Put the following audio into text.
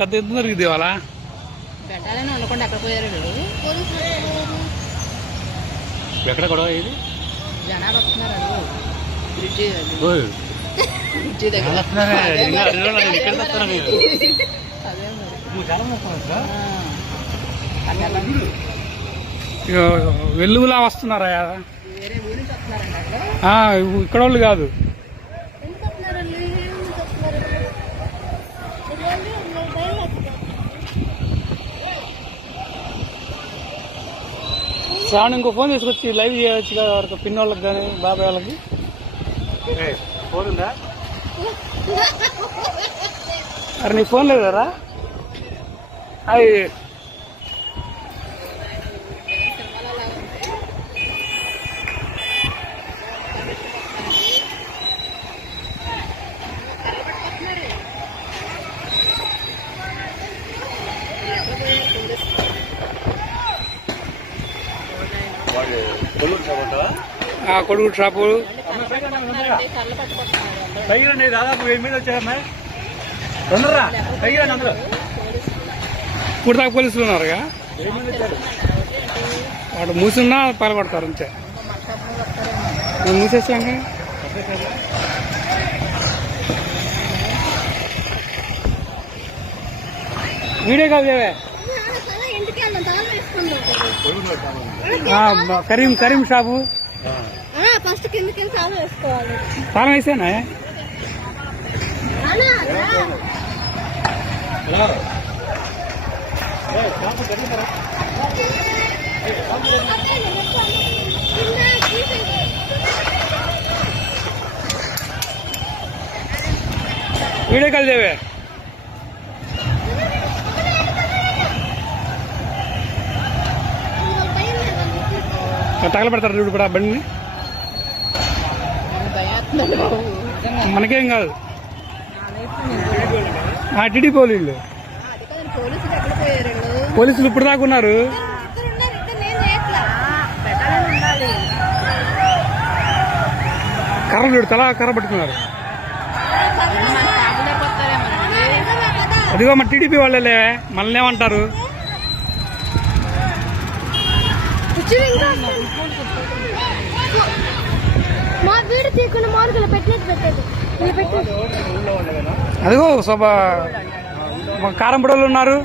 పెద్ద యుద్ధం జరిగింది ఇవాళ. పెట్టాలని అనుకోండి ఎక్కడ పోయారు ఎక్కడ గొడవ ఇది? జనాలు వస్తున్నారు బ్రిడ్జి దగ్గర. వెల్లుగులా వస్తున్నారా? వేరే ఊరి నుంచి వస్తున్నారండి అక్కడ. ఇక్కడ వాళ్ళు కాదు. శ్రావణ్ ఇంకో ఫోన్ తీసుకొచ్చి లైవ్ చేయవచ్చు కదా వరకు పిన్ వాళ్ళకి కానీ బాబాయ్ వాళ్ళకి. ఫోన్ ఉందా? అరే నీ ఫోన్ లేదారా? అది కొడుకు షాపు దాదాపు 1000 మంది వచ్చారమ్మా. ఇప్పుడు దాకా పోలీసులు ఉన్నారుగా. వాడు మూసున్నా పాల్గొడతారు అంతే. మూసేసాక వీడియో కాల్ చేయవే. కరీం షాపు ఫస్ట్ కిందకి తాళం వేసుకోవాలి. తాళం వేసానా? వీడియో కాల్ చేయవే. తగలబెడతారు చూడు కూడా బండిని. మనకేం కాదు. టీడీపీ వాళ్ళు పోలీసులు ఇప్పుడు దాకా ఉన్నారు. కర్రలు చూడు, తలా కర్ర పట్టుకున్నారు. అదిగో మన టీడీపీ వాళ్ళే మనల్ని ఏమంటారు? అదిగో కారంపొడి వాళ్ళు ఉన్నారు.